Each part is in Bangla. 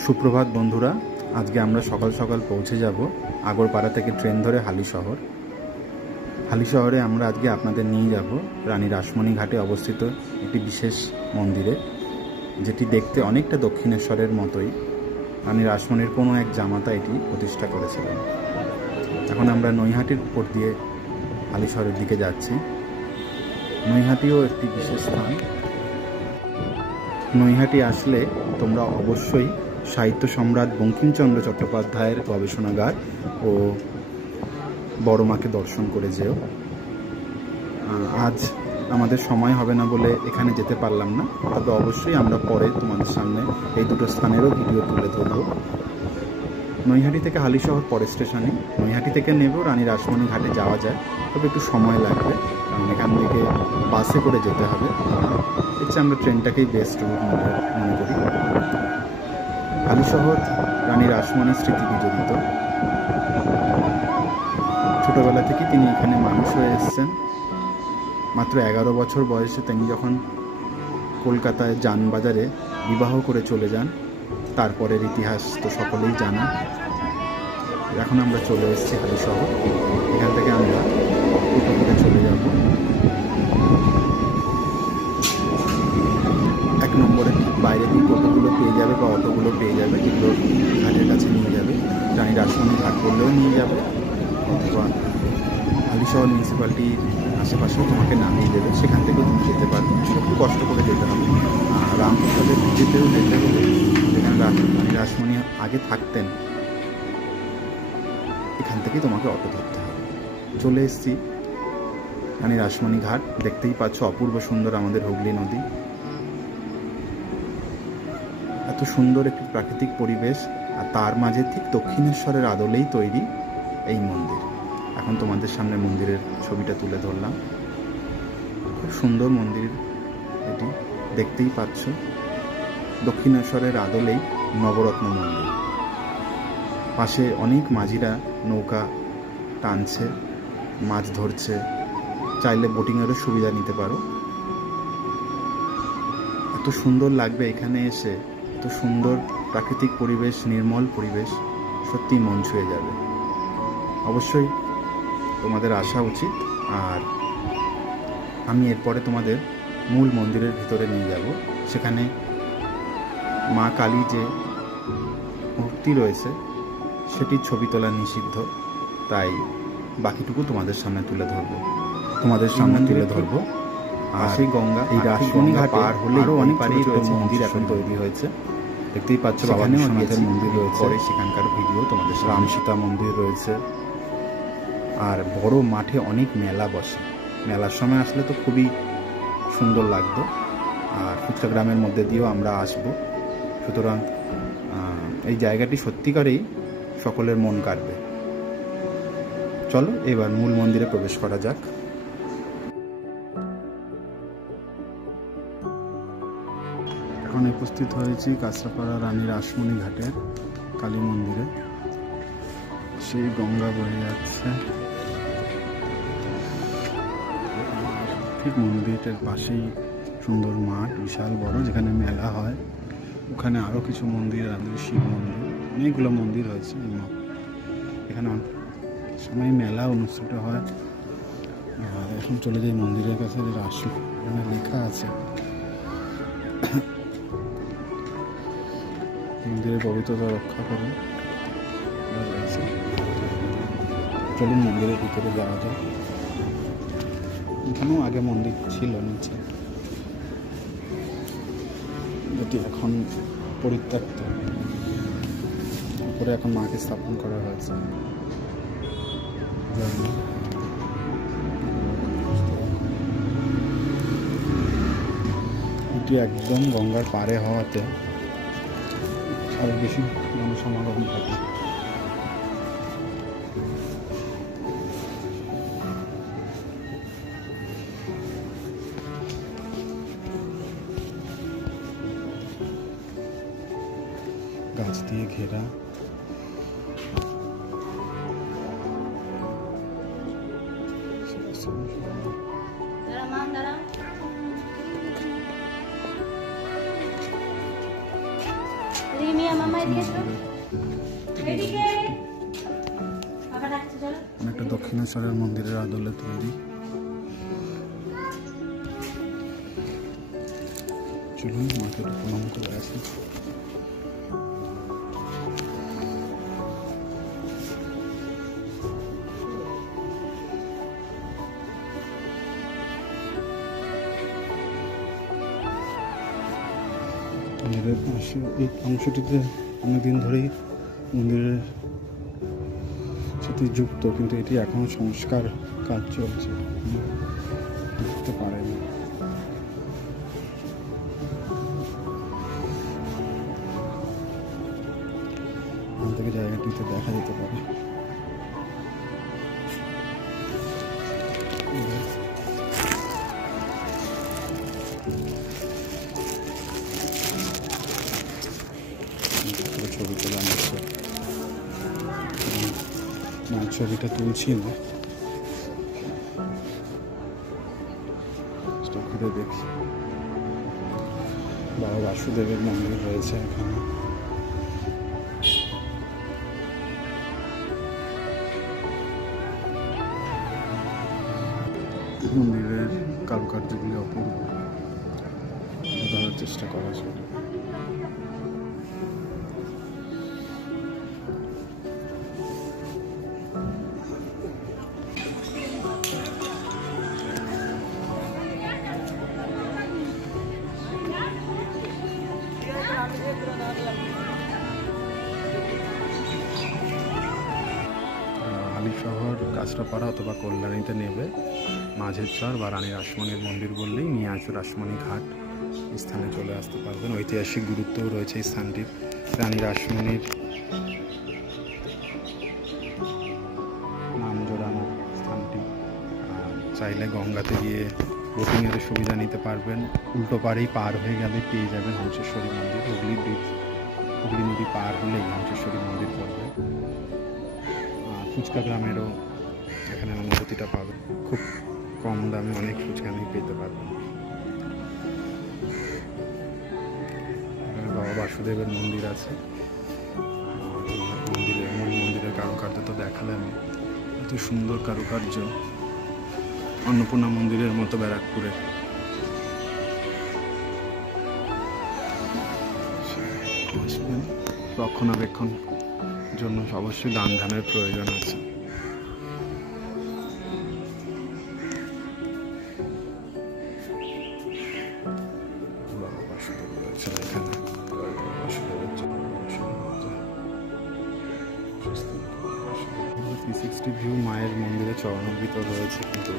সুপ্রভাত বন্ধুরা, আজকে আমরা সকাল সকাল পৌঁছে যাব আগরপাড়া থেকে ট্রেন ধরে হালিশহর। হালিশহরে আমরা আজকে আপনাদের নিয়ে যাব রানী রাসমণি ঘাটে অবস্থিত একটি বিশেষ মন্দিরে, যেটি দেখতে অনেকটা দক্ষিণেশ্বরের মতোই। রানী রাসমণির কোনো এক জামাতা এটি প্রতিষ্ঠা করেছিলেন। এখন আমরা নৈহাটির উপর দিয়ে হালিশহরের দিকে যাচ্ছি। নৈহাটিও একটি বিশেষ স্থান। নৈহাটি আসলে তোমরা অবশ্যই সাহিত্য সম্রাট বঙ্কিমচন্দ্র চট্টোপাধ্যায়ের গবেষণাগার ও বড় মাকে দর্শন করে যেও। আজ আমাদের সময় হবে না বলে এখানে যেতে পারলাম না, তবে অবশ্যই আমরা পরে তোমাদের সামনে এই দুটো স্থানেরও ভিডিও তুলে ধরব। নৈহাটি থেকে হালিশহর পরের স্টেশনে। নৈহাটি থেকে নেবেও রানী রাসমণি ঘাটে যাওয়া যায়, তবে একটু সময় লাগবে, কারণ এখান থেকে বাসে করে যেতে হবে। এর আমরা ট্রেনটাকেই বেস্ট রুট মনে করি। হালিশহর রানী রাসমণির স্মৃতি বিজড়িত। ছোটবেলা থেকে তিনি এখানে মানুষ হয়ে এসেছেন। মাত্র 11 বছর বয়সে তিনি যখন কলকাতায় যানবাজারে বিবাহ করে চলে যান, তারপরের ইতিহাস তো সকলেই জানা। এখন আমরা চলে এসেছি হালিশহর। এখান থেকে আমরা টোটো করে চলে যাব। 1 নম্বরে বাইরে দিয়ে টোটোগুলো পেয়ে যাবে বা অটোগুলো পেয়ে যাবে, যেগুলো ঘাটের কাছে নিয়ে যাবে। রানী রাসমণি ঘাট বললেও নিয়ে যাবে, অথবা হালিশহর মিউনিসিপ্যালিটির আশেপাশেও তোমাকে নামিয়ে দেবে, সেখান থেকেও তুমি যেতে পারবে। একটু কষ্ট করে যেতে হবে। রামপ্রসাদের যেতেও যেতে হবে, যেখানে রানী রাসমণি আগে থাকতেন। এখান থেকেই তোমাকে অটো ধরতে হবে। চলে এসেছি রানী রাসমণি ঘাট। দেখতেই পাচ্ছ অপূর্ব সুন্দর আমাদের হুগলি নদী। এত সুন্দর একটি প্রাকৃতিক পরিবেশ, আর তার মাঝে ঠিক দক্ষিণেশ্বরের আদলেই তৈরি এই মন্দির। এখন তোমাদের সামনে মন্দিরের ছবিটা তুলে ধরলাম। খুব সুন্দর মন্দির এটি, দেখতেই পাচ্ছ। দক্ষিণেশ্বরের আদলেই নবরত্ন মন্দির। পাশে অনেক মাঝিরা নৌকা টানছে, মাছ ধরছে। চাইলে বোটিংয়েরও সুবিধা নিতে পারো। এত সুন্দর লাগবে এখানে এসে, এত সুন্দর প্রাকৃতিক পরিবেশ, নির্মল পরিবেশ, সত্যি মন ছুঁয়ে যাবে। অবশ্যই তোমাদের আসা উচিত। আর আমি এরপরে তোমাদের মূল মন্দিরের ভিতরে নিয়ে যাব। সেখানে মা কালী যে মূর্তি রয়েছে সেটির ছবি তোলা নিষিদ্ধ, তাই বাকিটুকু তোমাদের সামনে তুলে ধরবো। আর সেই গঙ্গা, এই রাসমণি ঘাট পার হলেও অনেক মন্দির এখন তৈরি হয়েছে। দেখতেই পাচ্ছ বাবা বিশ্বনাথের মন্দির রয়েছে, সেখানকার ভিডিও তোমাদের। রাম সীতা মন্দির রয়েছে। আর বড় মাঠে অনেক মেলা বসে। মেলার সময় আসলে তো খুবই সুন্দর লাগতো। আর ফুচকা গ্রামের মধ্যে দিয়েও আমরা আসব। সুতরাং এই জায়গাটি সত্যিকারেই সকলের মন কাড়বে। চলো এবার মূল মন্দিরে প্রবেশ করা যাক। এখন উপস্থিত হয়েছি কাঁচরাপাড়া রানী রাসমণি ঘাটের কালী মন্দিরে। সেই গঙ্গা বয়ে যাচ্ছে। ঠিক মন্দিরের পাশেই সুন্দর মাঠ, বিশাল বড়, যেখানে মেলা হয়। ওখানে আরও কিছু মন্দির আছে, শিব মন্দির, অনেকগুলো মন্দির হয়েছে। এখানে সময় মেলা অনুষ্ঠিত হয়। আর এখন চলে যাই মন্দিরের কাছে। রাসমণি লেখা আছে। মন্দিরের পবিত্রতা রক্ষা করে। চলুন মন্দিরের ভিতরে যাওয়া যায়। এখানেও আগে মন্দির ছিল নিচে, যেটি এখন পরিত্যক্ত। উপরে এখন মাকে স্থাপন করা হয়েছে। এটি একদম গঙ্গার পাড়ে হওয়াতে আরো বেশি জনসমাগম থাকে। গাছ দিয়ে ঘেরা। রিমিয়া একটা দক্ষিণেশ্বরের মন্দিরের আদলে তৈরি। চলুন মাকে প্রণাম করে আসি। মন্দিরের পাশে এই অংশটিতে অনেকদিন ধরেই মন্দিরের সাথে যুক্ত, কিন্তু এটি এখনো সংস্কার কাজ চলছে, দেখতে পারেনি। এখান থেকে জায়গাটিতে দেখা যেতে পারে। ছবি তোলা হচ্ছে, মায়ের ছবিটা তুলছি না, ঘুরে দেখি। বাবা বাসুদেবের মন্দির রয়েছে এখানে। মন্দিরের কারুকার্যগুলি অপূর্ব, বোঝানোর চেষ্টা করা যায়। হালিশহর, কাঁচরাপাড়া অথবা কল্যাণীতে নেবে মাঝের চর বা রানী রাসমণির মন্দির বললেই নিয়াজ রাসমণি ঘাট স্থানে চলে আসতে পারবেন। ঐতিহাসিক গুরুত্বও রয়েছে এই স্থানটির। রানী রাসমণির নাম জোড়ানো স্থানটি। চাইলে গঙ্গাতে গিয়ে বোটিংয়ের সুবিধা নিতে পারবেন। উল্টো পাড়েই পার হয়ে গেলে পেয়ে যাবেন হংসেশ্বরী মন্দির। হুগলি ব্রিজ, হুগলি নদী পার হলেই হংসেশ্বরী মন্দির পড়বে। ফুচকা গ্রামেরও এখানে অনুভূতিটা পাবে, খুব কম দামে অনেক ফুচকা আমি পেতে পারবেন। বাবা বাসুদেবের মন্দির আছে। মন্দিরের কারুকার্য তো দেখালেন, এত সুন্দর কারুকার্য, অন্নপূর্ণা মন্দিরের মতো ব্যারাকপুরে। রক্ষণাবেক্ষণ জন্য অবশ্যই দান ধ্যানের প্রয়োজন আছে। ভিউ মায়ের মন্দিরে চরণামৃত রয়েছে, কিন্তু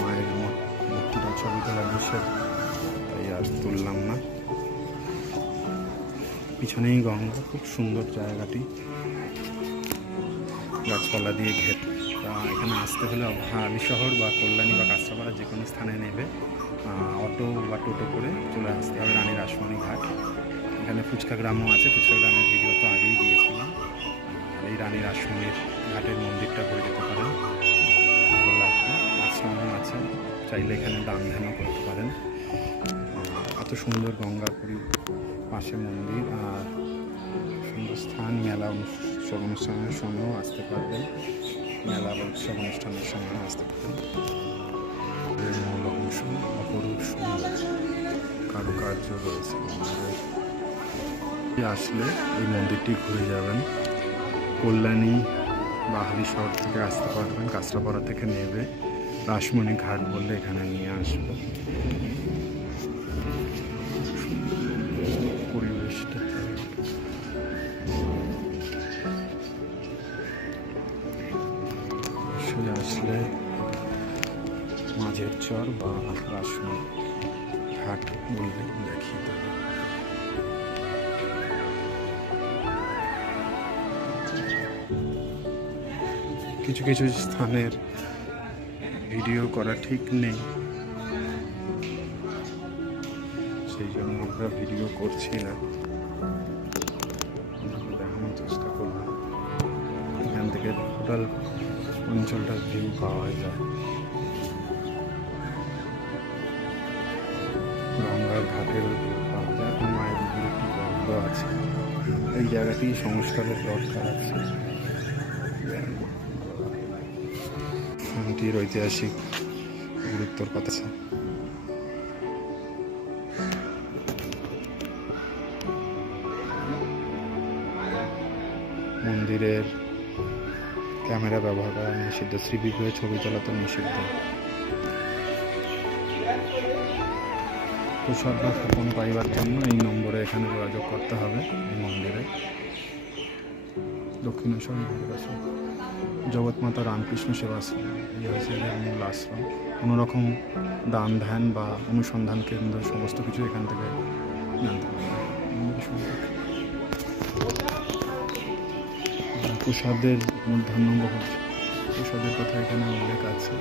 মায়ের মূর্তিটা ছবি তোলা নিষেধ, তাই আর তুললাম না। পিছনেই গঙ্গা, খুব সুন্দর জায়গাটি, গাছপালা দিয়ে ঘের। এখানে আসতে হলে হালিশহর বা কল্যাণী বা কাঁচরাপাড়া যে কোনো স্থানে নেবে অটো বা টোটো করে চলে আসতে হবে রানী রাসমণি ঘাট। এখানে ফুচকা গ্রামও আছে, ফুচকা গ্রামের ভিডিও তো আগেই দিয়েছিলাম। এই রানী রাসমণির ঘাটের মন্দিরটা করে যেতে পারেন, ভালো লাগবে। আশ্রমও আছে, চাইলে এখানে দান ধ্যানও করতে পারেন। এত সুন্দর গঙ্গাপুরী পাশে মন্দির আর সুন্দর স্থান। মেলা উৎসব অনুষ্ঠানের সময়ও আসতে পারবেন, মেলা বা উৎসব অনুষ্ঠানের সময়ও আসতে পারবেন। মূল অংশ অপরূপ সুন্দর কারুকার্য রয়েছে মন্দিরের। আসলে এই মন্দিরটি ঘুরে যাবেন। কল্যাণী বা হালিশহর থেকে আসতে পারবেন, কাঁচরাপাড়া থেকে নেবে রাসমণি ঘাট বললে এখানে নিয়ে আসবে। পরিবেশটা আসলে মাঝের চর বা রাসমণি ঘাট বললে দেখিয়ে দেবে। কিছু কিছু স্থানের ভিডিও করা ঠিক নেই, সেই জন্য আমরা ভিডিও করছি না, দেখানোর চেষ্টা করলাম। এখান থেকে টোটাল অঞ্চলটার ভিউ পাওয়া যায়। গঙ্গার ঘাটের ভিউ পাওয়া যায়। এখন মায়ের মন্দিরটি বন্ধ আছে। এই জায়গাতেই সংস্কারের দরকার আছে। স্থানটির ঐতিহাসিক গুরুত্বর কথা আছে। মন্দিরের ক্যামেরা ব্যবহার করা নিষিদ্ধ, শ্রীবিগ্রহে ছবি তোলা তো নিষিদ্ধ। প্রসাদ বা কুপন পাইবার জন্য এই নম্বরে এখানে যোগাযোগ করতে হবে। এই মন্দিরে দক্ষিণেশ্বর জগৎমাতা রামকৃষ্ণ সেবাশ্রম, এই হয়েছে মূল আশ্রম। কোনো রকম দান ধ্যান বা অনুসন্ধান কেন্দ্র সমস্ত কিছু এখান থেকে জানতে পারবে। প্রসাদের মূর্ধন্য প্রসাদের কথা এখানে উল্লেখ আছে।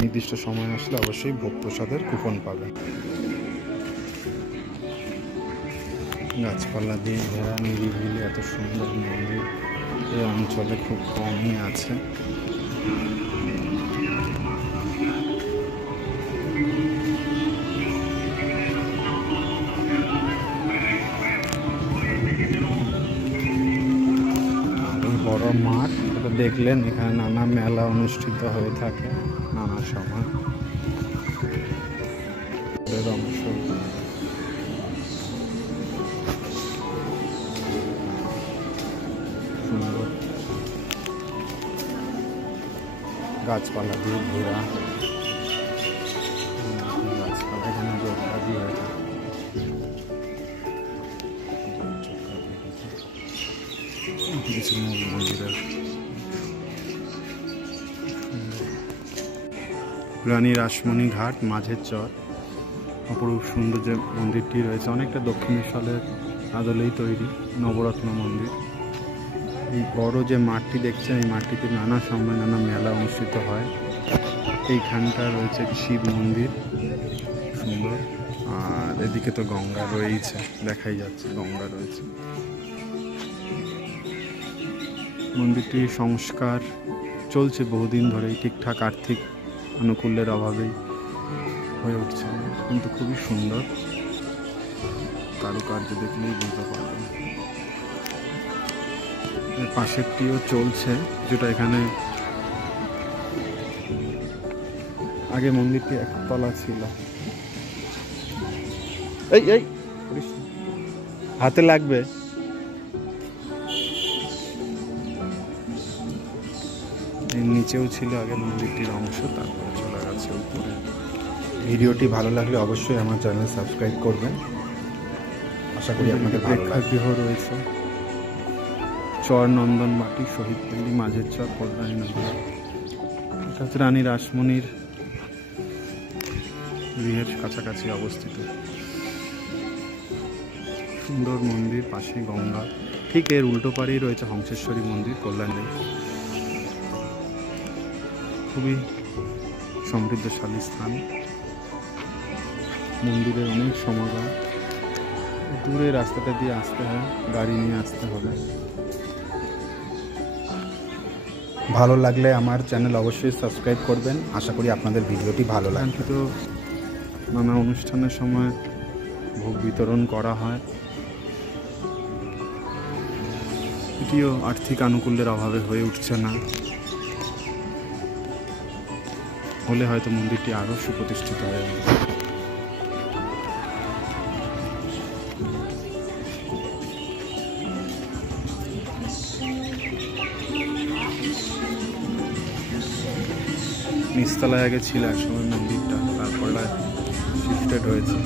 নির্দিষ্ট সময় আসলে অবশ্যই ভোগ প্রসাদের কুপন পাবে। গাছপালা দিয়ে ঘেরা নিরিবিলি এত সুন্দর মন্দির এই অঞ্চলে খুব কমই আছে। বড় মাঠ দেখলেন, এখানে নানা মেলা অনুষ্ঠিত হয়ে থাকে নানা সময়। সুন্দর গাছপালা দিয়ে ঘেরা, গাছপালা এখানে জোরকাজি হয়ে থাকে। কিছু মূল মন্দিরের রানী রাসমণি ঘাট, মাঝের চর, অপরূপ সুন্দর যে মন্দিরটি রয়েছে, অনেকটা দক্ষিণেশ্বরের আদলেই তৈরি নবরত্ন মন্দির। এই বড় যে মাঠটি দেখছেন, এই মাঠটিতে নানা সময় নানা মেলা অনুষ্ঠিত হয়। এইখানটা রয়েছে শিব মন্দির সুন্দর, আর এদিকে তো গঙ্গা রয়েছে, দেখাই যাচ্ছে গঙ্গা রয়েছে। মন্দিরটির সংস্কার চলছে বহুদিন ধরেই, ঠিকঠাক আর্থিক আনুকূল্যের অভাবেই হয়ে উঠছে, কিন্তু খুবই সুন্দর কারুকার্য দেখলেই বুঝতে পারবেন। পাশেরটিও চলছে, যেটা এখানে আগে মন্দিরটি একতলা ছিল। এই এই হাতে লাগবে। এর নিচেও ছিল আগে মন্দিরটির অংশ, তারপরে চলে গেছে উপরে। ভিডিওটি ভালো লাগলে অবশ্যই আমার চ্যানেল সাবস্ক্রাইব করবেন। আশা করি আপনাদের প্রেক্ষাগৃহ রয়েছে, চর নন্দন মাটি, শহীদপল্লী, মাঝের চর, কল্যাণী নদী। এটা হচ্ছে রানী রাসমণির গৃহের কাছাকাছি অবস্থিত সুন্দর মন্দির, পাশে গঙ্গা। ঠিক এর উল্টো পাড়েই রয়েছে হংসেশ্বরী মন্দির, কল্যাণী। খুবই সমৃদ্ধশালী স্থান, মন্দিরের অনেক সমাগম। দূরে রাস্তাটা দিয়ে আসতে হয়, গাড়ি নিয়ে আসতে হবে। ভালো লাগলে আমার চ্যানেল অবশ্যই সাবস্ক্রাইব করবেন। আশা করি আপনাদের ভিডিওটি ভালো লাগে। তো নানা অনুষ্ঠানের সময় ভোগ বিতরণ করা হয়, এটিও আর্থিক আনুকূল্যের অভাবে হয়ে উঠছে না, হলে হয়তো মন্দিরটি আরও সুপ্রতিষ্ঠিত হয়ে যাবে। নিচতলায় আগে ছিল একসময় মন্দিরটা, তারপরে শিফটেড হয়েছে।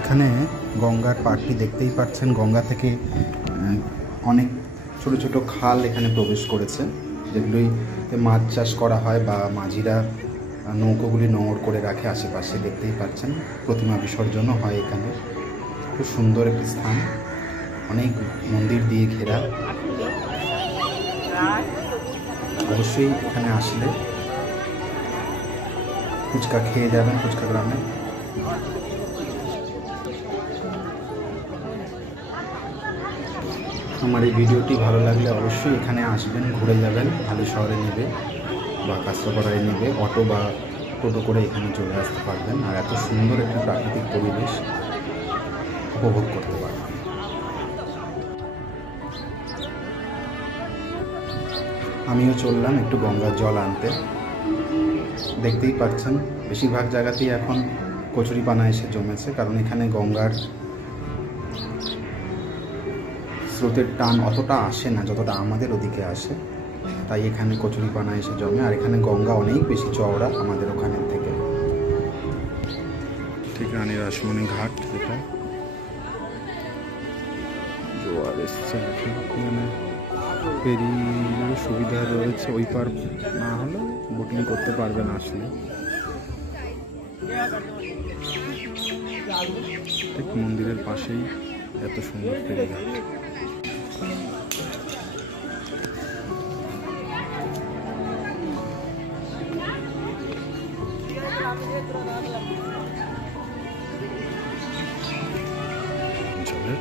এখানে গঙ্গার পাড়টি দেখতেই পাচ্ছেন, গঙ্গা থেকে অনেক ছোট ছোট খাল এখানে প্রবেশ করেছে, যেগুলিতে মাছ চাষ করা হয় বা মাঝিরা নৌকোগুলি নোঙর করে রাখে আশেপাশে। দেখতেই পাচ্ছেন প্রতিমা বিসর্জনও হয় এখানে। খুব সুন্দর একটি স্থান, অনেক মন্দির দিয়ে ঘেরা। অবশ্যই এখানে আসলে ফুচকা খেয়ে যাবেন, ফুচকা গ্রামে। আমার এই ভিডিওটি ভালো লাগলে অবশ্যই এখানে আসবেন, ঘুরে যাবেন। ভালো শহরে নেবে বা কাঁচরাপাড়ায় নেবে, অটো বা টোটো করে এখানে চলে আসতে পারবেন। আর এত সুন্দর একটি প্রাকৃতিক পরিবেশ উপভোগ করতে পারবেন। আমিও চললাম একটু গঙ্গার জল আনতে। দেখতেই পাচ্ছেন বেশিরভাগ জায়গাতেই এখন কচুরিপানা এসে জমেছে, কারণ এখানে গঙ্গার স্রোতের টান অতটা আসে না যতটা আমাদের ওদিকে আসে, তাই এখানে কচুরিপানা এসে জমে। আর এখানে গঙ্গা অনেক বেশি চওড়া আমাদের ওখানের থেকে। ঠিক রানী রাসমণি ঘাট, এটা জোয়ার এসছে, এখানে পেরিয়ে সুবিধা রয়েছে। ওই পার না হলে বোটিং করতে পারবেন আসলে। ঠিক মন্দিরের পাশেই এত সুন্দর ফেরিঘাট। অঞ্চলের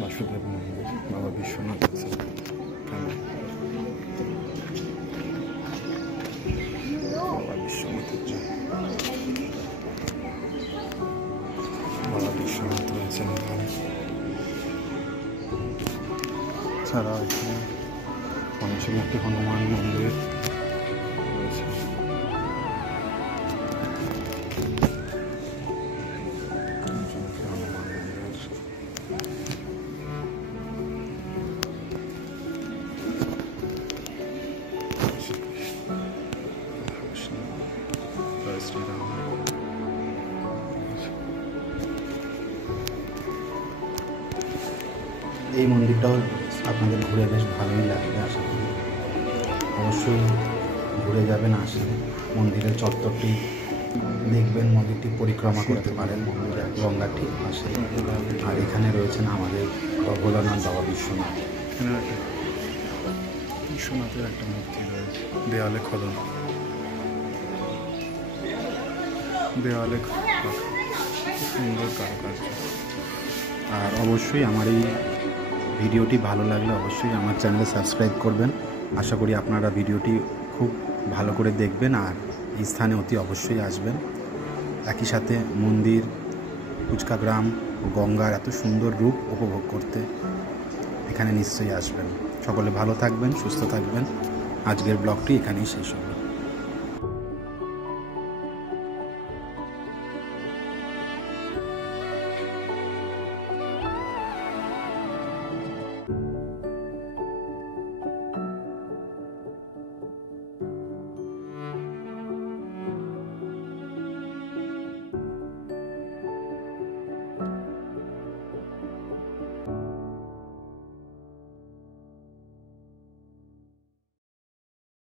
বাসুদেব মন্দির, বাবা বিশ্বনাথ আছে এখানে। বাবা বিশ্বনাথের জয়, বাবা বিশ্বনাথ রয়েছেন এখানে। ছাড়া এখানে পঞ্চমুখী হনুমান মন্দির রয়েছে। এই মন্দিরটাও আপনাদের ঘুরে বেশ ভালোই লাগবে আশা করি। অবশ্যই ঘুরে যাবেন, আসলে মন্দিরের চত্বরটি দেখবেন, মন্দিরটি পরিক্রমা করতে পারেন গঙ্গার ঠিক পাশে। আর এখানে রয়েছেন আমাদের ভোলানাথ বাবা বিশ্বনাথ। বিশ্বনাথের একটা মূর্তি রয়েছে, দেওয়ালে খোদন, দেওয়ালে সুন্দর কারুকার্য। আর অবশ্যই আমার এই ভিডিওটি ভালো লাগলে অবশ্যই আমার চ্যানেলে সাবস্ক্রাইব করবেন। আশা করি আপনারা ভিডিওটি খুব ভালো করে দেখবেন আর এই স্থানে অতি অবশ্যই আসবেন। একই সাথে মন্দির, ফুচকা গ্রাম ও গঙ্গার এত সুন্দর রূপ উপভোগ করতে এখানে নিশ্চয়ই আসবেন। সকলে ভালো থাকবেন, সুস্থ থাকবেন। আজকের ব্লগটি এখানেই শেষ হলো।